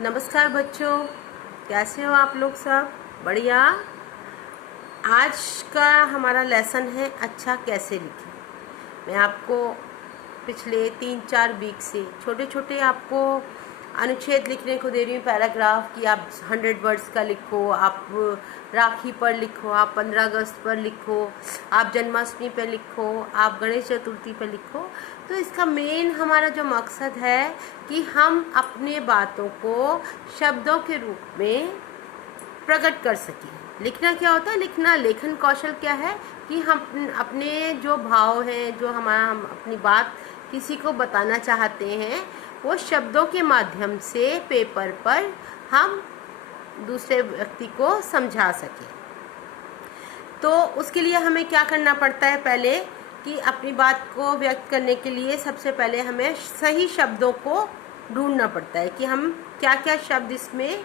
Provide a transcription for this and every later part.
नमस्कार बच्चों, कैसे हो आप लोग? सब बढ़िया। आज का हमारा लेसन है अच्छा कैसे लिखें। मैं आपको पिछले 3-4 वीक से छोटे छोटे आपको अनुच्छेद लिखने को दे रही हूँ, पैराग्राफ कि आप 100 वर्ड्स का लिखो, आप राखी पर लिखो, आप 15 अगस्त पर लिखो, आप जन्माष्टमी पर लिखो, आप गणेश चतुर्थी पर लिखो। तो इसका मेन हमारा जो मकसद है कि हम अपने बातों को शब्दों के रूप में प्रकट कर सकें। लिखना क्या होता है? लिखना, लेखन कौशल क्या है कि हम अपने जो भाव हैं, जो हम अपनी बात किसी को बताना चाहते हैं, वो शब्दों के माध्यम से पेपर पर हम दूसरे व्यक्ति को समझा सकें। तो उसके लिए हमें क्या करना पड़ता है? पहले कि अपनी बात को व्यक्त करने के लिए सबसे पहले हमें सही शब्दों को ढूंढना पड़ता है कि हम क्या क्या शब्द इसमें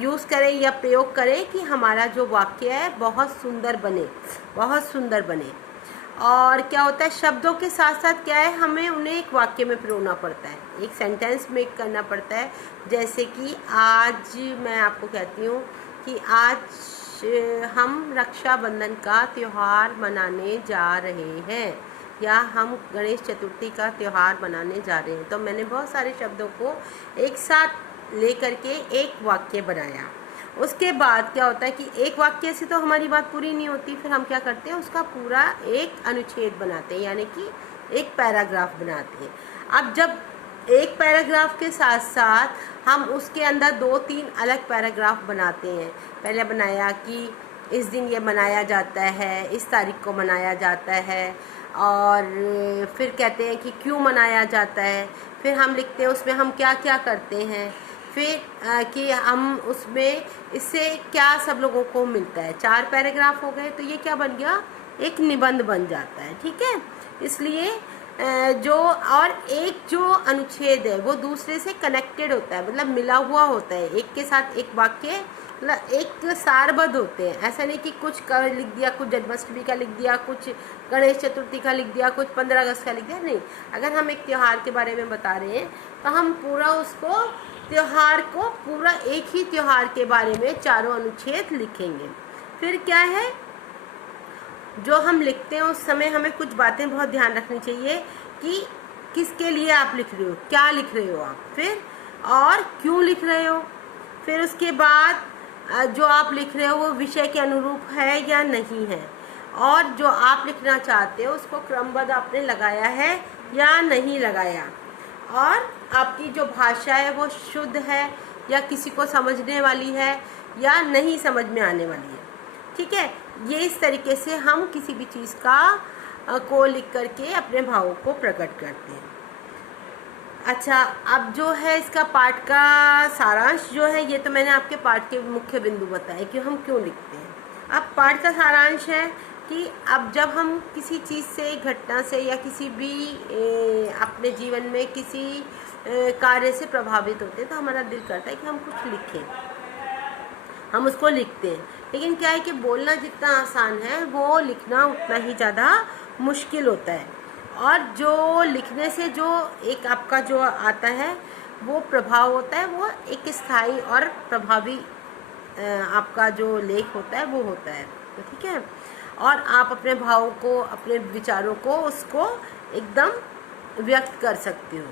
यूज़ करें या प्रयोग करें कि हमारा जो वाक्य है बहुत सुंदर बने, बहुत सुंदर बने। और क्या होता है, शब्दों के साथ साथ क्या है, हमें उन्हें एक वाक्य में पिरोना पड़ता है, एक सेंटेंस मेक करना पड़ता है। जैसे कि आज मैं आपको कहती हूँ कि आज हम रक्षाबंधन का त्यौहार मनाने जा रहे हैं, या हम गणेश चतुर्थी का त्यौहार मनाने जा रहे हैं। तो मैंने बहुत सारे शब्दों को एक साथ लेकर के एक वाक्य बनाया। उसके बाद क्या होता है कि एक वाक्य से तो हमारी बात पूरी नहीं होती, फिर हम क्या करते हैं, उसका पूरा एक अनुच्छेद बनाते हैं, यानी कि एक पैराग्राफ बनाते हैं। अब जब एक पैराग्राफ के साथ साथ हम उसके अंदर 2-3 अलग पैराग्राफ बनाते हैं। पहले बनाया कि इस दिन ये मनाया जाता है, इस तारीख को मनाया जाता है, और फिर कहते हैं कि क्यों मनाया जाता है, फिर हम लिखते हैं उसमें हम क्या क्या करते हैं, फिर कि हम उसमें इससे क्या सब लोगों को मिलता है। 4 पैराग्राफ हो गए, तो ये क्या बन गया, एक निबंध बन जाता है। ठीक है, इसलिए जो और एक जो अनुच्छेद है वो दूसरे से कनेक्टेड होता है, मतलब मिला हुआ होता है, एक के साथ एक वाक्य, मतलब एक सारबद्ध होते हैं। ऐसा नहीं कि कुछ का लिख दिया, कुछ जन्माष्टमी का लिख दिया, कुछ गणेश चतुर्थी का लिख दिया, कुछ 15 अगस्त का लिख दिया। नहीं, अगर हम एक त्यौहार के बारे में बता रहे हैं तो हम पूरा उसको त्योहार को पूरा एक ही त्योहार के बारे में चारों अनुच्छेद लिखेंगे। फिर क्या है, जो हम लिखते हैं उस समय हमें कुछ बातें बहुत ध्यान रखनी चाहिए कि किसके लिए आप लिख रहे हो, क्या लिख रहे हो आप, फिर और क्यों लिख रहे हो। फिर उसके बाद जो आप लिख रहे हो वो विषय के अनुरूप है या नहीं है, और जो आप लिखना चाहते हो उसको क्रमबद्ध आपने लगाया है या नहीं लगाया, और आपकी जो भाषा है वो शुद्ध है या किसी को समझने वाली है या नहीं समझ में आने वाली है। ठीक है, ये इस तरीके से हम किसी भी चीज़ का को लिख करके अपने भावों को प्रकट करते हैं। अच्छा, अब जो है इसका पाठ का सारांश जो है, ये तो मैंने आपके पाठ के मुख्य बिंदु बताए कि हम क्यों लिखते हैं। अब पाठ का सारांश है कि अब जब हम किसी चीज़ से, घटना से, या किसी भी अपने जीवन में किसी कार्य से प्रभावित होते हैं तो हमारा दिल करता है कि हम कुछ लिखें, हम उसको लिखते हैं। लेकिन क्या है कि बोलना जितना आसान है वो लिखना उतना ही ज़्यादा मुश्किल होता है, और जो लिखने से जो एक आपका जो आता है वो प्रभाव होता है, वो एक स्थायी और प्रभावी आपका जो लेख होता है वो होता है। तो ठीक है, और आप अपने भावों को, अपने विचारों को, उसको एकदम व्यक्त कर सकते हो।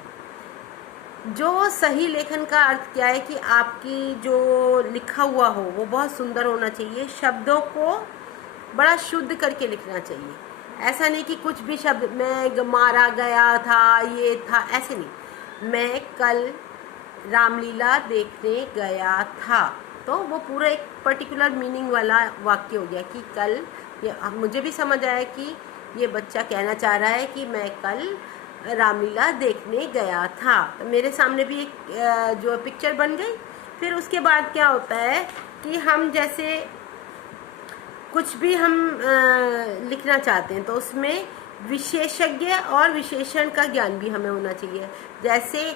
जो सही लेखन का अर्थ क्या है कि आपकी जो लिखा हुआ हो वो बहुत सुंदर होना चाहिए, शब्दों को बड़ा शुद्ध करके लिखना चाहिए। ऐसा नहीं कि कुछ भी शब्द, मैं मारा गया था, ये था, ऐसे नहीं। मैं कल रामलीला देखने गया था, तो वो पूरा एक पर्टिकुलर मीनिंग वाला वाक्य हो गया कि कल, ये मुझे भी समझ आया कि ये बच्चा कहना चाह रहा है कि मैं कल रामलीला देखने गया था, तो मेरे सामने भी एक जो पिक्चर बन गई। फिर उसके बाद क्या होता है कि हम जैसे कुछ भी हम लिखना चाहते हैं तो उसमें विशेषज्ञ और विशेषण का ज्ञान भी हमें होना चाहिए। जैसे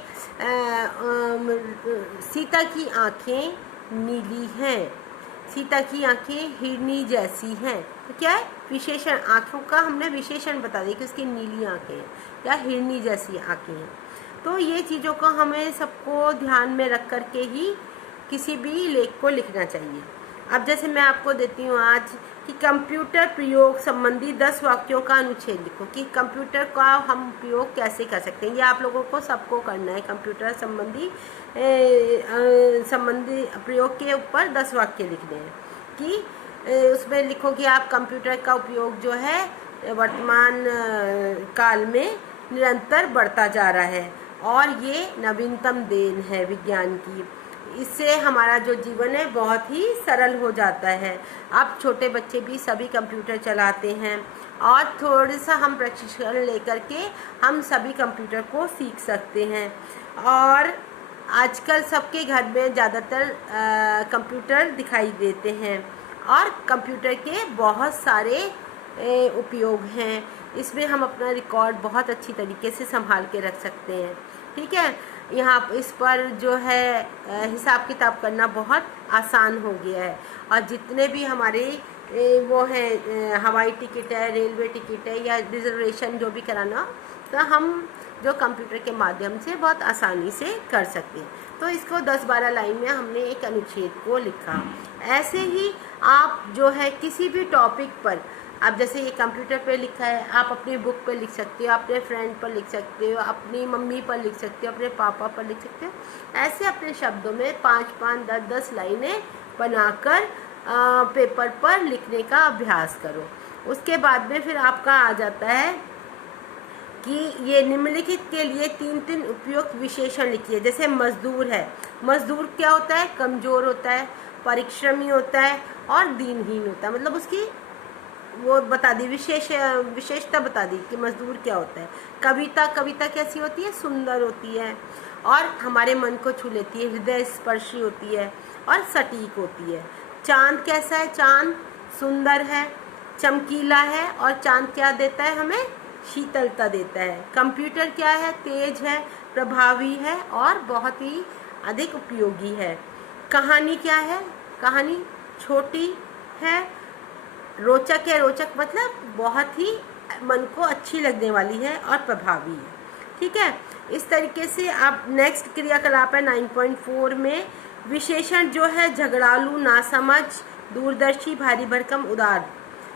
सीता की आंखें नीली हैं, सीता की आंखें हिरनी जैसी हैं, तो क्या है, विशेषण, आंखों का हमने विशेषण बता दिया कि उसकी नीली आंखें हैं या हिरनी जैसी आंखें हैं। तो ये चीज़ों को हमें सबको ध्यान में रख कर के ही किसी भी लेख को लिखना चाहिए। अब जैसे मैं आपको देती हूँ आज कि कंप्यूटर प्रयोग संबंधी 10 वाक्यों का अनुच्छेद लिखो कि कंप्यूटर का हम उपयोग कैसे कर सकते हैं। ये आप लोगों को सबको करना है। कंप्यूटर संबंधी प्रयोग के ऊपर 10 वाक्य लिखने हैं कि उसमें लिखो कि आप कंप्यूटर का उपयोग जो है वर्तमान काल में निरंतर बढ़ता जा रहा है और ये नवीनतम देन है विज्ञान की। इससे हमारा जो जीवन है बहुत ही सरल हो जाता है। अब छोटे बच्चे भी सभी कंप्यूटर चलाते हैं और थोड़ा सा हम प्रशिक्षण लेकर के हम सभी कंप्यूटर को सीख सकते हैं। और आजकल सबके घर में ज़्यादातर कंप्यूटर दिखाई देते हैं और कंप्यूटर के बहुत सारे उपयोग हैं। इसमें हम अपना रिकॉर्ड बहुत अच्छी तरीके से संभाल के रख सकते हैं। ठीक है, यहाँ इस पर जो है हिसाब किताब करना बहुत आसान हो गया है और जितने भी हमारे वो हैं हवाई टिकट है, रेलवे टिकट है या रिजर्वेशन जो भी कराना, तो हम जो कंप्यूटर के माध्यम से बहुत आसानी से कर सकते हैं। तो इसको 10-12 लाइन में हमने एक अनुच्छेद को लिखा। ऐसे ही आप जो है किसी भी टॉपिक पर, आप जैसे ये कंप्यूटर पे लिखा है, आप अपनी बुक पर लिख सकते हो, अपने फ्रेंड पर लिख सकते हो, अपनी मम्मी पर लिख सकते हो, अपने पापा पर लिख सकते हो। ऐसे अपने शब्दों में 5-5, 10-10 लाइनें बनाकर पेपर पर लिखने का अभ्यास करो। उसके बाद में फिर आपका आ जाता है कि ये निम्नलिखित के लिए 3-3 उपयुक्त विशेषण लिखिए। जैसे मजदूर है, मजदूर क्या होता है? कमज़ोर होता है, परिश्रमी होता है और दीनहीन होता है। मतलब उसकी वो बता दी, विशेषता बता दी कि मजदूर क्या होता है। कविता कैसी होती है? सुंदर होती है और हमारे मन को छू लेती है, हृदय स्पर्शी होती है और सटीक होती है। चांद कैसा है? चांद सुंदर है, चमकीला है और चांद क्या देता है? हमें शीतलता देता है। कंप्यूटर क्या है? तेज है, प्रभावी है और बहुत ही अधिक उपयोगी है। कहानी क्या है? कहानी छोटी है, रोचक है, रोचक मतलब बहुत ही मन को अच्छी लगने वाली है और प्रभावी है। ठीक है, इस तरीके से आप नेक्स्ट क्रियाकलाप है 9.4 में विशेषण जो है झगड़ालू, नासमझ, दूरदर्शी, भारी भरकम, उदार।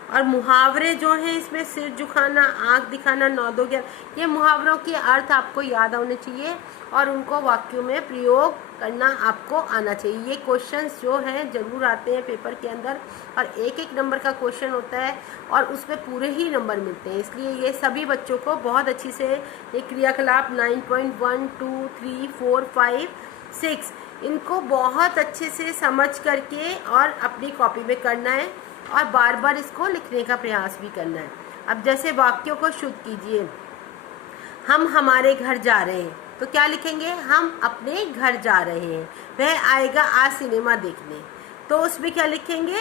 और मुहावरे जो हैं इसमें सिर झुकाना, आँख दिखाना, 9-2-11, ये मुहावरों के अर्थ आपको याद होने चाहिए और उनको वाक्यों में प्रयोग करना आपको आना चाहिए। ये क्वेश्चंस जो हैं ज़रूर आते हैं पेपर के अंदर और एक नंबर का क्वेश्चन होता है और उसमें पूरे ही नंबर मिलते हैं। इसलिए ये सभी बच्चों को बहुत अच्छी से ये क्रियाकलाप 9.1, 2, 3, 4, 5, 6 इनको बहुत अच्छे से समझ करके और अपनी कॉपी में करना है और बार बार इसको लिखने का प्रयास भी करना है। अब जैसे वाक्यों को शुद्ध कीजिए। हम हमारे घर जा रहे हैं, तो क्या लिखेंगे? हम अपने घर जा रहे हैं। वह आएगा आज सिनेमा देखने, तो उसमें क्या लिखेंगे?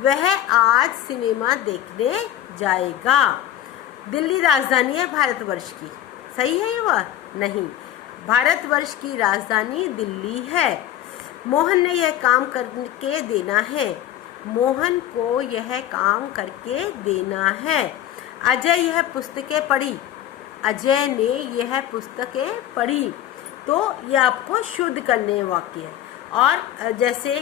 वह आज सिनेमा देखने जाएगा। दिल्ली राजधानी है भारतवर्ष की, सही है ये वह? नहीं, भारतवर्ष की राजधानी दिल्ली है। मोहन ने यह काम करके देना है, मोहन को यह काम करके देना है। अजय यह पुस्तकें पढ़ी, अजय ने यह पुस्तकें पढ़ी। तो ये आपको शुद्ध करने वाक्य है। और जैसे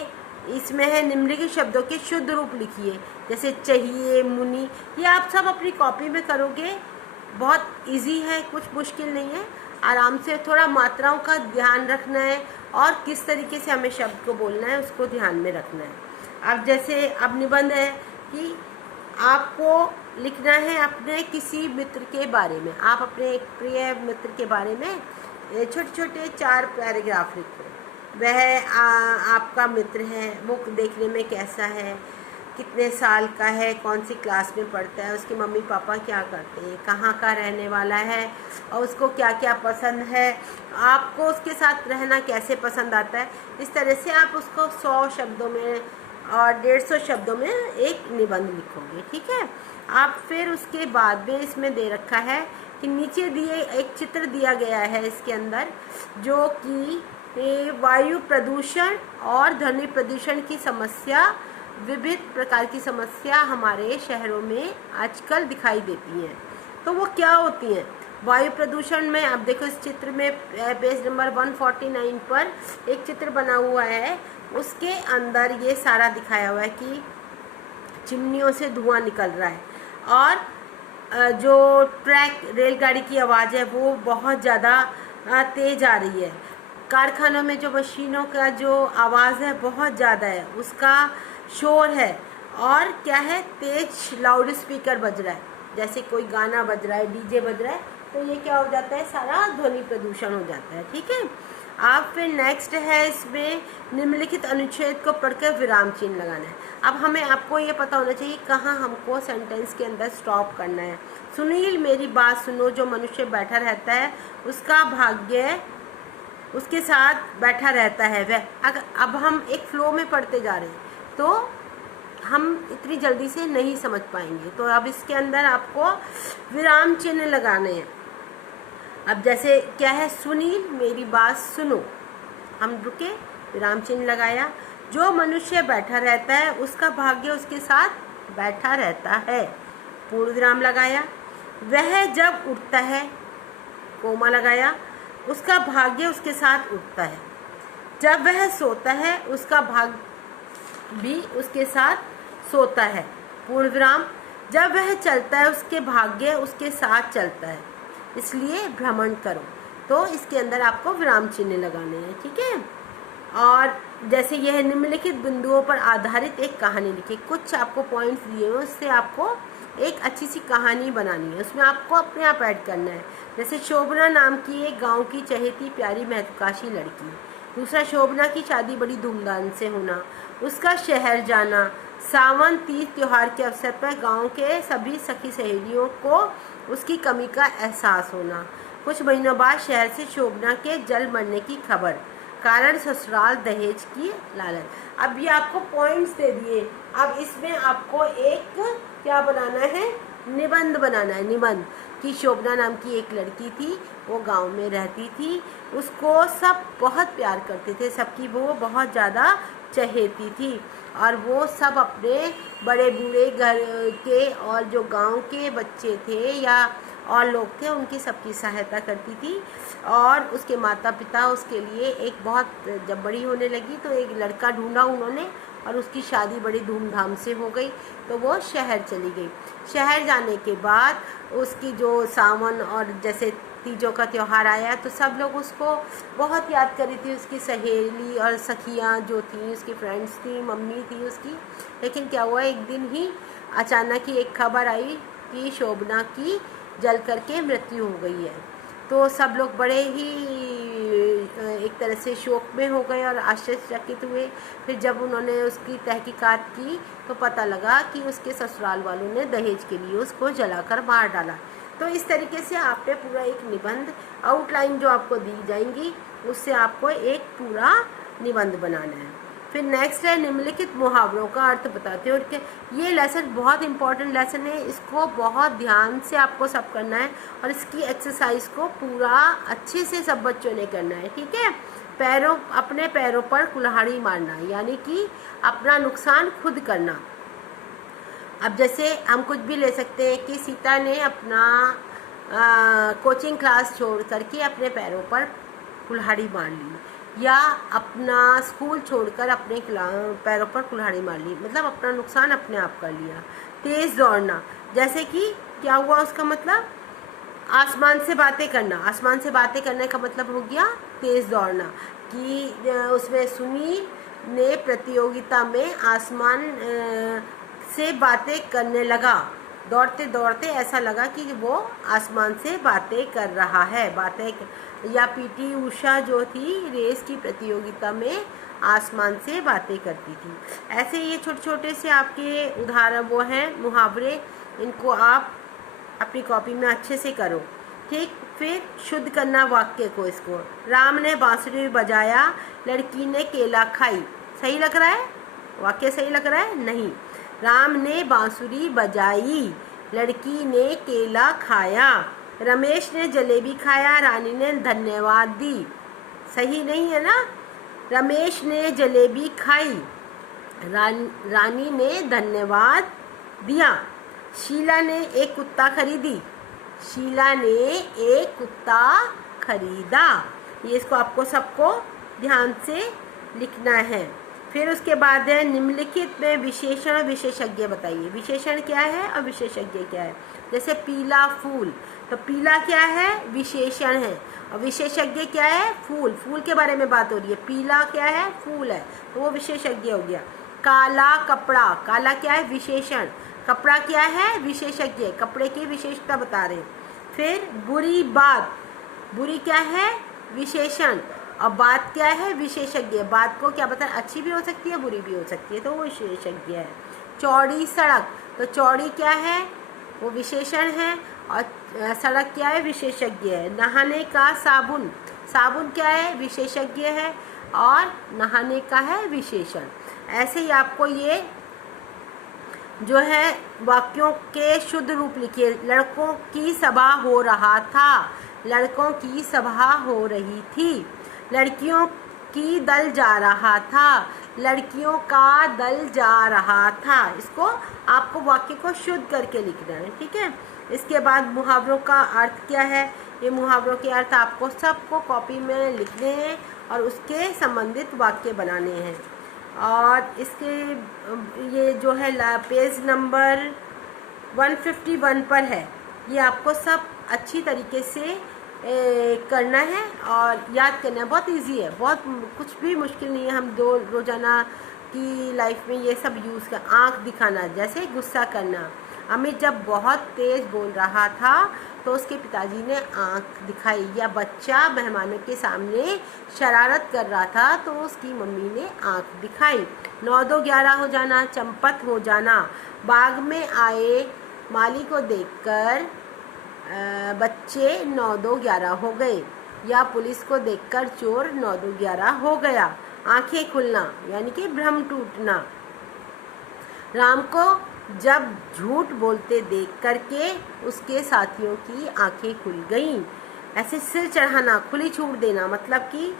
इसमें है निम्नलिखित शब्दों के शुद्ध रूप लिखिए। जैसे चाहिए, मुनि, ये आप सब अपनी कॉपी में करोगे। बहुत इजी है, कुछ मुश्किल नहीं है। आराम से थोड़ा मात्राओं का ध्यान रखना है और किस तरीके से हमें शब्द को बोलना है उसको ध्यान में रखना है। अब जैसे अब निबंध है कि आपको लिखना है अपने किसी मित्र के बारे में। आप अपने एक प्रिय मित्र के बारे में छोटे छोटे 4 पैराग्राफ लिखो। वह आपका मित्र है, वो देखने में कैसा है, कितने साल का है, कौन सी क्लास में पढ़ता है, उसके मम्मी पापा क्या करते हैं, कहाँ का रहने वाला है और उसको क्या क्या पसंद है, आपको उसके साथ रहना कैसे पसंद आता है। इस तरह से आप उसको 100 शब्दों में और 150 शब्दों में एक निबंध लिखोगे। ठीक है, आप फिर उसके बाद में इसमें दे रखा है कि नीचे दिए एक चित्र दिया गया है इसके अंदर, जो कि वायु प्रदूषण और ध्वनि प्रदूषण की समस्या, विविध प्रकार की समस्या हमारे शहरों में आजकल दिखाई देती हैं। तो वो क्या होती हैं? वायु प्रदूषण में आप देखो इस चित्र में पेज नंबर 149 पर एक चित्र बना हुआ है, उसके अंदर ये सारा दिखाया हुआ है कि चिमनियों से धुआं निकल रहा है और जो ट्रैक रेलगाड़ी की आवाज़ है वो बहुत ज़्यादा तेज़ आ रही है। कारखानों में जो मशीनों का जो आवाज़ है बहुत ज़्यादा है, उसका शोर है। और क्या है, तेज लाउड स्पीकर बज रहा है, जैसे कोई गाना बज रहा है, डीजे बज रहा है, तो ये क्या हो जाता है, सारा ध्वनि प्रदूषण हो जाता है। ठीक है। आप फिर नेक्स्ट है, इसमें निम्नलिखित अनुच्छेद को पढ़कर विराम चिन्ह लगाना है। अब हमें आपको ये पता होना चाहिए कहाँ हमको सेंटेंस के अंदर स्टॉप करना है। सुनील मेरी बात सुनो, जो मनुष्य बैठा रहता है उसका भाग्य उसके साथ बैठा रहता है वह। अगर अब हम एक फ्लो में पढ़ते जा रहे हैं तो हम इतनी जल्दी से नहीं समझ पाएंगे, तो अब इसके अंदर आपको विराम चिन्ह लगाने हैं। अब जैसे क्या है, सुनील मेरी बात सुनो, हम रुके, विराम चिन्ह लगाया। जो मनुष्य बैठा रहता है उसका भाग्य उसके साथ बैठा रहता है, पूर्ण विराम लगाया। वह जब उठता है, कोमा लगाया, उसका भाग्य उसके साथ उठता है। जब वह सोता है उसका भाग्य भी उसके साथ सोता है, पूर्ण विराम। जब वह चलता है उसके भाग्य उसके साथ चलता है, इसलिए भ्रमण करो। तो इसके अंदर आपको विराम चिन्ह लगाने हैं। ठीक है। और जैसे यह निम्नलिखित बिंदुओं पर आधारित एक कहानी लिखी, कुछ आपको पॉइंट्स दिए हैं, उससे आपको एक अच्छी सी कहानी बनानी है, उसमें आपको अपने आप ऐड करना है। जैसे शोभना नाम की एक गांव की चहेती प्यारी महत्वाकांक्षी लड़की। दूसरा, शोभना की शादी बड़ी धूमधाम से होना, उसका शहर जाना, सावन तीज त्योहार के अवसर पर गांव के सभी सखी सहेलियों को उसकी कमी का एहसास होना। कुछ महीनों बाद शहर से शोभना के जल मरने की खबर, कारण ससुराल दहेज की लालच। अब ये आपको पॉइंट्स दे दिए। अब इसमें आपको एक क्या बनाना है, निबंध बनाना है। निबंध कि शोभना नाम की एक लड़की थी, वो गांव में रहती थी, उसको सब बहुत प्यार करते थे, सबकी वो बहुत ज़्यादा चहेती थी, और वो सब अपने बड़े बूढ़े घर के और जो गांव के बच्चे थे या और लोग थे उनकी सबकी सहायता करती थी। और उसके माता पिता उसके लिए एक बहुत, जब बड़ी होने लगी तो एक लड़का ढूंढा उन्होंने, और उसकी शादी बड़ी धूमधाम से हो गई, तो वो शहर चली गई। शहर जाने के बाद उसकी जो सावन और जैसे तीजों का त्यौहार आया तो सब लोग उसको बहुत याद कर रही थी, उसकी सहेली और सखियाँ जो थी, उसकी फ्रेंड्स थी, मम्मी थी उसकी। लेकिन क्या हुआ, एक दिन ही अचानक ही एक खबर आई कि शोभना की जल करके मृत्यु हो गई है। तो सब लोग बड़े ही एक तरह से शोक में हो गए और आश्चर्यचकित हुए। फिर जब उन्होंने उसकी तहकीकात की तो पता लगा कि उसके ससुराल वालों ने दहेज के लिए उसको जलाकर मार डाला। तो इस तरीके से आपने पूरा एक निबंध, आउटलाइन जो आपको दी जाएंगी उससे आपको एक पूरा निबंध बनाना है। फिर नेक्स्ट है, निम्नलिखित मुहावरों का अर्थ बताते हैं। और ये लेसन बहुत इंपॉर्टेंट लेसन है, इसको बहुत ध्यान से आपको सब करना है और इसकी एक्सरसाइज को पूरा अच्छे से सब बच्चों ने करना है। ठीक है। अपने पैरों पर कुल्हाड़ी मारना, यानी कि अपना नुकसान खुद करना। अब जैसे हम कुछ भी ले सकते हैं कि सीता ने अपना कोचिंग क्लास छोड़ करके अपने पैरों पर कुल्हाड़ी मार ली, या अपना स्कूल छोड़कर अपने पैरों पर कुल्हाड़ी मार ली, मतलब अपना नुकसान अपने आप कर लिया। तेज़ दौड़ना, जैसे कि क्या हुआ, उसका मतलब आसमान से बातें करना। आसमान से बातें करने का मतलब हो गया तेज़ दौड़ना, कि उसमें सुनील ने प्रतियोगिता में आसमान से बातें करने लगा। दौड़ते दौड़ते ऐसा लगा कि वो आसमान से बातें कर रहा है। या पीटी उषा जो थी रेस की प्रतियोगिता में आसमान से बातें करती थी। ऐसे ये छोटे छोटे से आपके उदाहरण वो हैं मुहावरे, इनको आप अपनी कॉपी में अच्छे से करो। ठीक। फिर शुद्ध करना वाक्य को, इसको राम ने बांसुरी बजाया, लड़की ने केला खाई। सही लग रहा है? वाक्य सही लग रहा है? नहीं। राम ने बांसुरी बजाई, लड़की ने केला खाया। रमेश ने जलेबी खाया, रानी ने धन्यवाद दी। सही नहीं है ना? रमेश ने जलेबी खाई, रानी ने धन्यवाद दिया। शीला ने एक कुत्ता खरीदी। शीला ने एक कुत्ता खरीदा। ये इसको आपको सबको ध्यान से लिखना है। फिर उसके बाद है निम्नलिखित में विशेषण और विशेषज्ञ बताइए। विशेषण क्या है और विशेषज्ञ क्या है। जैसे पीला फूल, तो पीला क्या है, विशेषण है, और विशेषज्ञ क्या है, फूल। फूल के बारे में बात हो रही है, पीला क्या है, फूल है, तो वो विशेषज्ञ हो गया। काला कपड़ा, काला क्या है, विशेषण, कपड़ा क्या है, विशेषज्ञ, कपड़े की विशेषता बता रहे हैं। फिर बुरी बात, बुरी क्या है, विशेषण, और बात क्या है, विशेषज्ञ। बात को क्या बता, अच्छी भी हो सकती है, बुरी भी हो सकती है, तो वो विशेषज्ञ है। चौड़ी सड़क, तो चौड़ी क्या है, वो विशेषण है, और सड़क क्या है, विशेषज्ञ है। नहाने का साबुन, साबुन क्या है, विशेषज्ञ है, और नहाने का है विशेषण। ऐसे ही आपको ये जो है वाक्यों के शुद्ध रूप लिखिए। लड़कों की सभा हो रहा था, लड़कों की सभा हो रही थी। लड़कियों की दल जा रहा था, लड़कियों का दल जा रहा था। इसको आपको वाक्य को शुद्ध करके लिखना है, ठीक है। इसके बाद मुहावरों का अर्थ क्या है, ये मुहावरों के अर्थ आपको सबको कॉपी में लिखने हैं और उसके संबंधित वाक्य बनाने हैं। और इसके ये जो है पेज नंबर 151 पर है, ये आपको सब अच्छी तरीके से करना है और याद करना है। बहुत इजी है, बहुत कुछ भी मुश्किल नहीं है। हम दो रोज़ाना की लाइफ में ये सब यूज़ कर। आँख दिखाना, जैसे गुस्सा करना। अमित जब बहुत तेज़ बोल रहा था तो उसके पिताजी ने आँख दिखाई। या बच्चा मेहमानों के सामने शरारत कर रहा था तो उसकी मम्मी ने आँख दिखाई। 9-2-11 हो जाना, चंपत हो जाना। बाग में आए माली को देखकर बच्चे 9-2-11 हो गए। या पुलिस को देखकर चोर 9-2-11 हो गया। आंखें खुलना यानी कि भ्रम टूटना। राम को जब झूठ बोलते देख करके उसके साथियों की आंखें खुल गईं। ऐसे सिर चढ़ाना, खुली छूट देना, मतलब कि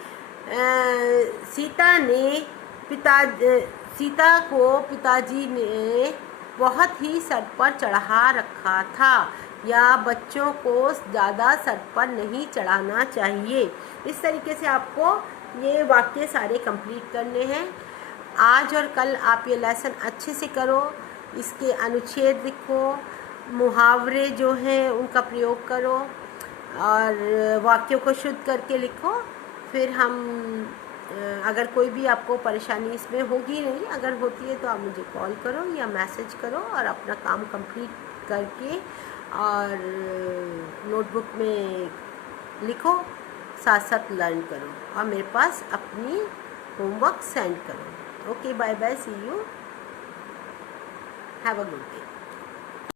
सीता को पिताजी ने बहुत ही सर पर चढ़ा रखा था। या बच्चों को ज़्यादा सर पर नहीं चढ़ाना चाहिए। इस तरीके से आपको ये वाक्य सारे कंप्लीट करने हैं। आज और कल आप ये लेसन अच्छे से करो, इसके अनुच्छेद लिखो, मुहावरे जो हैं उनका प्रयोग करो और वाक्यों को शुद्ध करके लिखो। फिर हम अगर कोई भी आपको परेशानी इसमें होगी नहीं, अगर होती है तो आप मुझे कॉल करो या मैसेज करो और अपना काम कंप्लीट करके और नोटबुक में लिखो, साथ साथ लर्न करो और मेरे पास अपनी होमवर्क सेंड करो। Okay, bye bye, see you, have a good day.